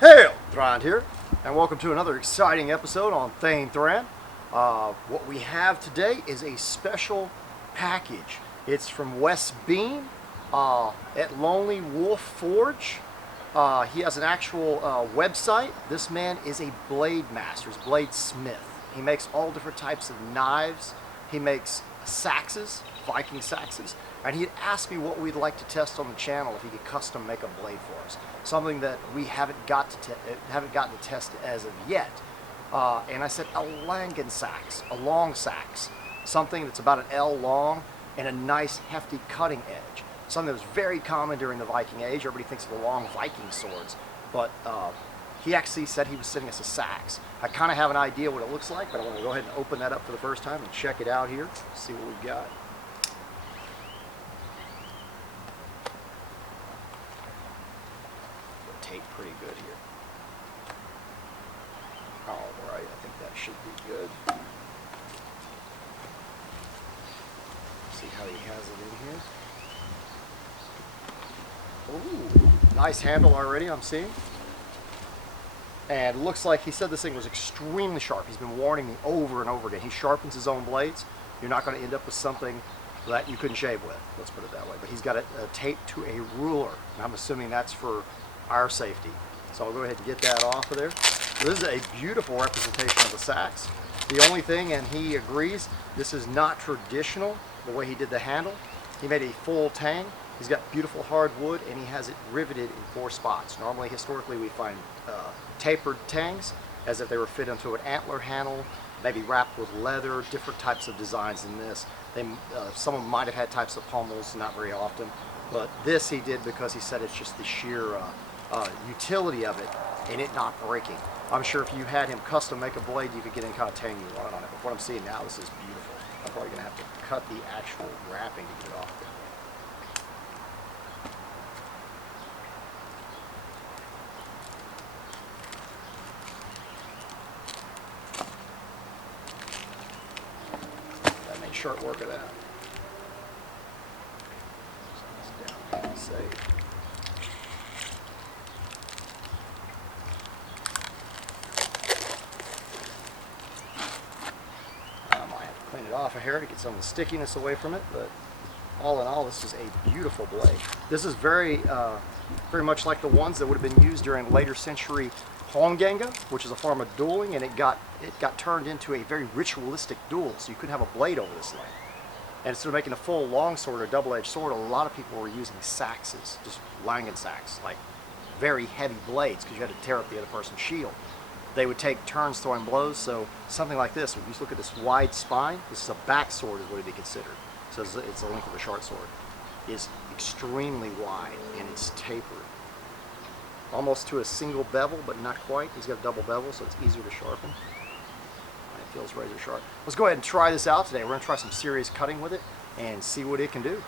Hail! Thrand here, and welcome to another exciting episode on ThegnThrand. What we have today is a special package. It's from Wes Beem at Lonely Wolf Forge. He has an actual website. This man is a blade master, he's a blade smith. He makes all different types of knives. He makes saxes, Viking saxes, and he had asked me what we'd like to test on the channel if he could custom make a blade for us. Something that we haven't gotten to test as of yet. And I said a long sax, something that's about an L long and a nice hefty cutting edge. Something that was very common during the Viking Age. Everybody thinks of the long Viking swords, but he actually said he was sending us a sax. I kind of have an idea what it looks like, but I want to go ahead and open that up for the first time and check it out here, see what we've got. Tape pretty good here. All right, I think that should be good. See how he has it in here. Ooh, nice handle already, I'm seeing. And it looks like he said this thing was extremely sharp. He's been warning me over and over again. He sharpens his own blades. You're not going to end up with something that you couldn't shave with. Let's put it that way. But he's got it taped to a ruler. And I'm assuming that's for our safety. So I'll go ahead and get that off of there. So this is a beautiful representation of the sax. The only thing, and he agrees, this is not traditional the way he did the handle. He made a full tang. He's got beautiful hard wood, and he has it riveted in 4 spots. Normally, historically, we find tapered tangs as if they were fit into an antler handle, maybe wrapped with leather, different types of designs in this. Some of them might have had types of pommels, not very often, but this he did because he said it's just the sheer utility of it and it not breaking. I'm sure if you had him custom make a blade, you could get any kind of tang you want on it. But what I'm seeing now, this is beautiful. I'm probably going to have to cut the actual wrapping to get it off there. That made short work of that. So down, safe. Clean it off of here to get some of the stickiness away from it, but all in all, this is a beautiful blade. This is very much like the ones that would have been used during later century Holmganga, which is a form of dueling, and it got turned into a very ritualistic duel, so you couldn't have a blade over this thing. And instead of making a full longsword or double-edged sword, a lot of people were using saxes, just Langen sax, like very heavy blades, because you had to tear up the other person's shield. They would take turns throwing blows, so something like this, if you look at this wide spine, this is a back sword is what it'd be considered. So it's the length of a short sword. It's extremely wide and it's tapered. Almost to a single bevel, but not quite. He's got a double bevel, so it's easier to sharpen. It feels razor sharp. Let's go ahead and try this out today. We're gonna try some serious cutting with it and see what it can do.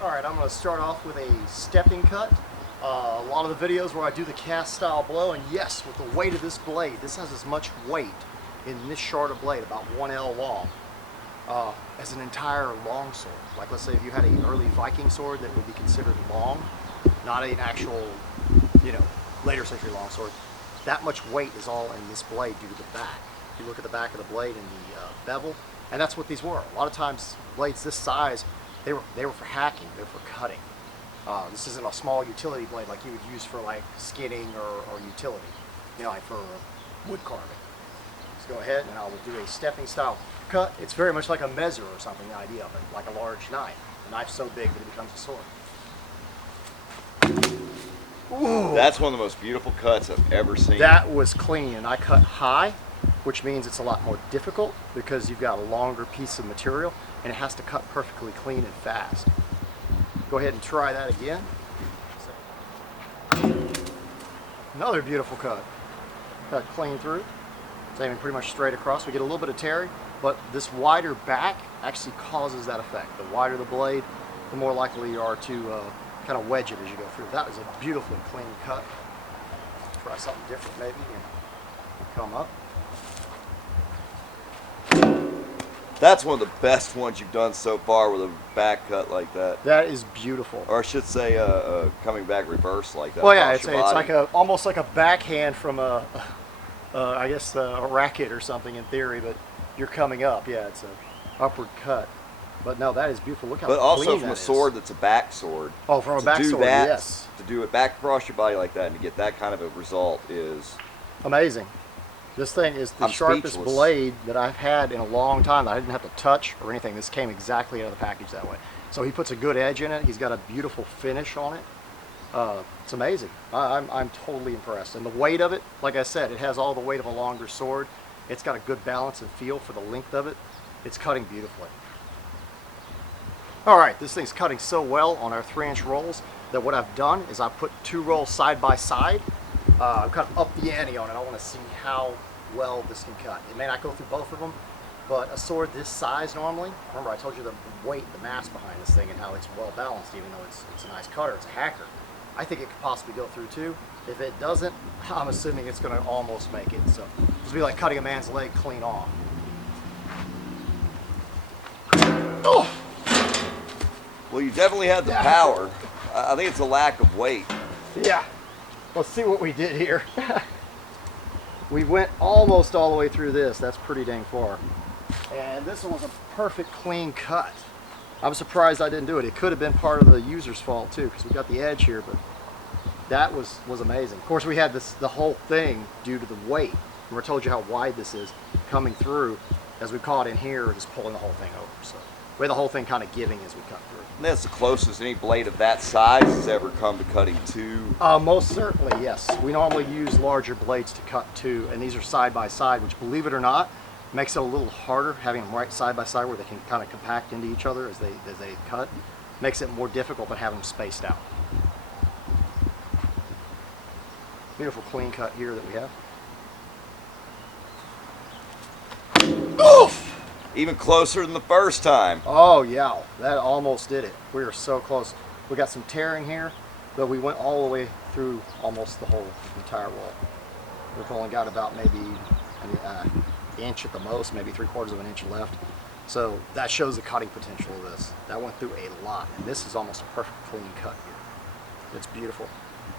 All right, I'm gonna start off with a stepping cut. A lot of the videos where I do the cast style blow, and yes, with the weight of this blade, this has as much weight in this short of blade, about 1 L long, as an entire long sword. Like let's say if you had an early Viking sword that would be considered long, not an actual, later century long sword, that much weight is all in this blade due to the back. If you look at the back of the blade and the bevel, and that's what these were. A lot of times blades this size, they were for hacking, they were for cutting. This isn't a small utility blade like you would use for like skinning or utility, like for wood carving. Let's go ahead and I'll do a stepping style cut. It's very much like a mezzer or something, the idea of it, like a large knife. The knife's so big that it becomes a sword. Ooh. That's one of the most beautiful cuts I've ever seen. That was clean, and I cut high, which means it's a lot more difficult because you've got a longer piece of material and it has to cut perfectly clean and fast. Go ahead and try that again. Another beautiful cut. Cut clean through. It's aiming pretty much straight across. We get a little bit of tearing, but this wider back actually causes that effect. The wider the blade, the more likely you are to kind of wedge it as you go through. That was a beautifully clean cut. Try something different maybe and come up. That's one of the best ones you've done so far with a back cut like that. That is beautiful. Or I should say, coming back reverse like that. Well, yeah, across it's your like body. almost like a backhand from I guess a racket or something in theory, but you're coming up. Yeah, it's a upward cut. But no, that is beautiful. Look how But also clean from that a is. sword that's a back sword. Oh, from a To back do sword, that, yes. To do it back across your body like that and to get that kind of a result is... Amazing. This thing is the I'm sharpest speechless. blade that I've had in a long time that I didn't have to touch or anything. This came exactly out of the package that way. So he puts a good edge in it. He's got a beautiful finish on it. It's amazing. I'm totally impressed. And the weight of it, like I said, it has all the weight of a longer sword. It's got a good balance and feel for the length of it. It's cutting beautifully. All right, this thing's cutting so well on our 3-inch rolls that what I've done is I've put 2 rolls side by side. I've kind of upped the ante on it. I want to see how well this can cut. It may not go through both of them, but a sword this size normally, remember I told you the weight, the mass behind this thing and how it's well balanced, even though it's a nice cutter, it's a hacker. I think it could possibly go through too. If it doesn't, I'm assuming it's going to almost make it. So this would be like cutting a man's leg clean off. Oh! Well, you definitely had the power. I think it's a lack of weight. Yeah. Let's see what we did here. We went almost all the way through this. That's pretty dang far. And this one was a perfect clean cut. I'm surprised I didn't do it. It could have been part of the user's fault too, because we got the edge here, but that was amazing. Of course, we had the whole thing due to the weight. Remember I told you how wide this is coming through. As we caught in here, just pulling the whole thing over. So we had the whole thing kind of giving as we cut through. And that's the closest any blade of that size has ever come to cutting 2. Most certainly, yes. We normally use larger blades to cut 2, and these are side by side, which, believe it or not, makes it a little harder having them right side by side where they can kind of compact into each other as they cut. Makes it more difficult than having them spaced out. Beautiful clean cut here that we have. Oof! Even closer than the first time. Oh yeah, that almost did it. We were so close. We got some tearing here, but we went all the way through almost the whole entire wall. We've only got about maybe an inch at the most, maybe 3/4 of an inch left. So that shows the cutting potential of this. That went through a lot, and this is almost a perfect clean cut here. It's beautiful.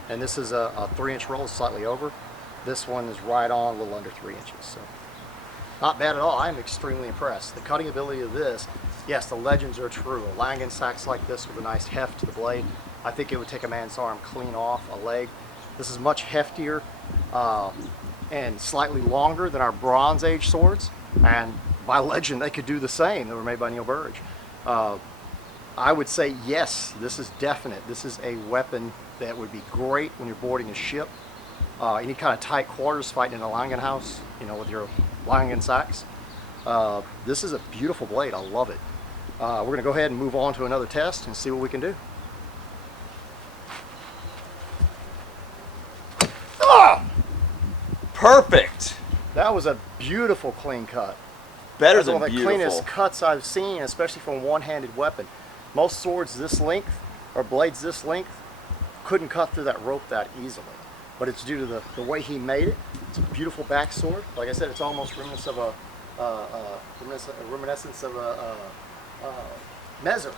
And this is a 3-inch roll, slightly over. This one is right on, a little under 3 inches. So not bad at all. I'm extremely impressed. The cutting ability of this, yes, the legends are true. A Langan sax like this with a nice heft to the blade, I think it would take a man's arm clean off a leg. This is much heftier and slightly longer than our Bronze Age swords. And by legend, they could do the same. They were made by Neil Burridge. I would say yes, this is definite. This is a weapon that would be great when you're boarding a ship. Any kind of tight quarters fighting in a Langan house, you know, with your Langan sax. This is a beautiful blade. I love it. We're going to go ahead and move on to another test and see what we can do. Ah! Perfect. That was a beautiful clean cut. Better That's than one of the beautiful. cleanest cuts I've seen, especially from a one-handed weapon. Most swords this length, or blades this length, couldn't cut through that rope that easily. But it's due to the way he made it. It's a beautiful back sword. Like I said, it's almost reminiscent of a mezzer,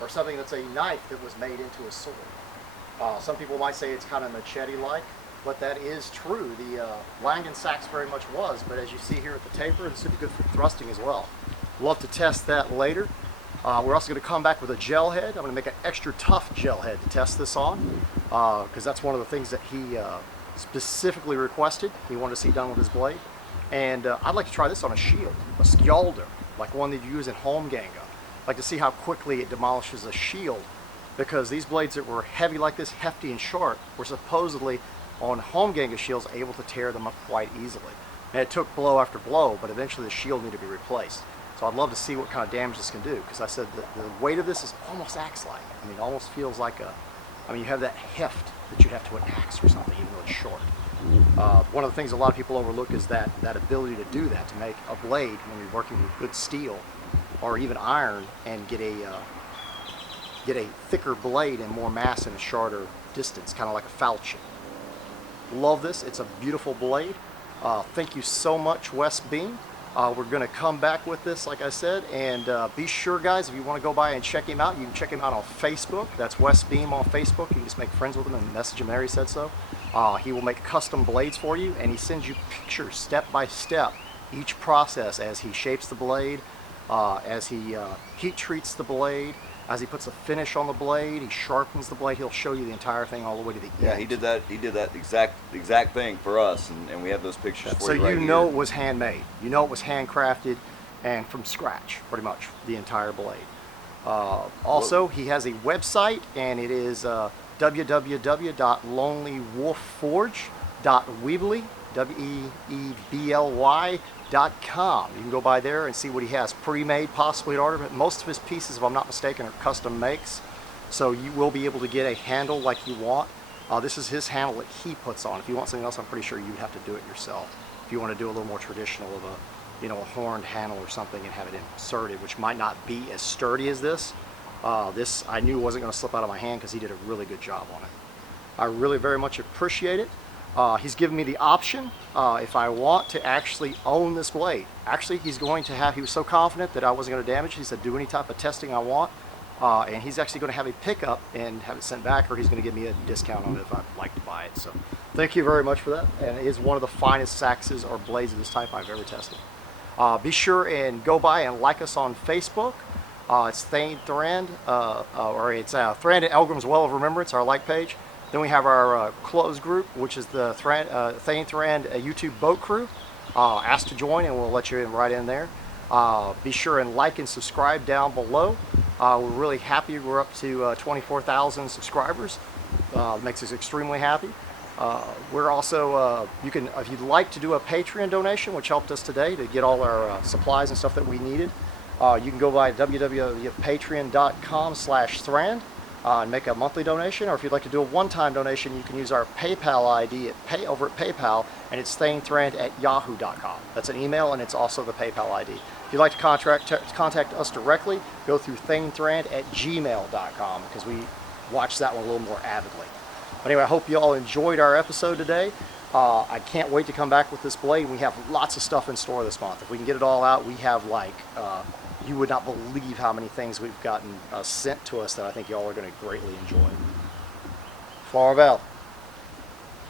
or something that's a knife that was made into a sword. Some people might say it's kind of machete-like, but that is true. The Langan sax very much was, but as you see here at the taper, this would be good for thrusting as well. Love to test that later. We're also going to come back with a gel head. I'm going to make an extra tough gel head to test this on, because that's one of the things that he specifically requested. He wanted to see done with his blade. And I'd like to try this on a shield, a skjaldur, like one that you use in Holmganga. I'd like to see how quickly it demolishes a shield, because these blades that were heavy like this, hefty and short, were supposedly on Holmganga shields able to tear them up quite easily. And it took blow after blow, but eventually the shield needed to be replaced. So I'd love to see what kind of damage this can do, because I said the weight of this is almost axe-like. I mean, it almost feels like you have that heft that you'd have to an axe or something, even though it's short. One of the things a lot of people overlook is that ability to do that, to make a blade when you're working with good steel or even iron and get a thicker blade and more mass in a shorter distance, kind of like a falchion. Love this. It's a beautiful blade. Thank you so much, Wes Beem. We're going to come back with this, like I said, and be sure, guys, if you want to go by and check him out, you can check him out on Facebook. That's Wes Beem on Facebook. You can just make friends with him and message him there. He said so. He will make custom blades for you, and he sends you pictures step by step, each process as he shapes the blade, as he heat treats the blade, as he puts a finish on the blade, he sharpens the blade. He'll show you the entire thing all the way to the end. Yeah, he did that. He did that exact thing for us, and we have those pictures for so you right you know here. it was handmade. You know it was handcrafted and from scratch, pretty much, the entire blade. Also, he has a website, and it is www.lonelywolfforge.weebly, WEEBLY.com. You can go by there and see what he has pre-made, possibly to order. But most of his pieces, if I'm not mistaken, are custom makes. So you will be able to get a handle like you want. This is his handle that he puts on. If you want something else, I'm pretty sure you'd have to do it yourself. If you want to do a little more traditional of a, you know, a horned handle or something and have it inserted, which might not be as sturdy as this. This I knew wasn't going to slip out of my hand because he did a really good job on it. I really very much appreciate it. He's given me the option if I want to actually own this blade. Actually, he's going to have, he was so confident that I wasn't going to damage it, he said do any type of testing I want. And he's actually going to have a pickup and have it sent back, or he's going to give me a discount on it if I'd like to buy it. So thank you very much for that. And it is one of the finest saxes or blades of this type I've ever tested. Be sure and go by and like us on Facebook. It's ThegnThrand, or it's Thrand and Eldgrim's Well of Remembrance, our like page. Then we have our closed group, which is the ThegnThrand YouTube boat crew. Ask to join, and we'll let you in right in there. Be sure and like and subscribe down below. We're really happy. We're up to 24,000 subscribers. Makes us extremely happy. We're also, you can, if you'd like to do a Patreon donation, which helped us today to get all our supplies and stuff that we needed, you can go by www.patreon.com/Thrand and make a monthly donation. Or if you'd like to do a one-time donation, you can use our PayPal ID over at PayPal, and it's ThegnThrand@yahoo.com. That's an email, and it's also the PayPal ID. If you'd like to contact us directly, go through ThegnThrand@gmail.com, because we watch that one a little more avidly. But anyway, I hope you all enjoyed our episode today. I can't wait to come back with this blade. We have lots of stuff in store this month. If we can get it all out, we have like, you would not believe how many things we've gotten sent to us that I think y'all are going to greatly enjoy. Farewell.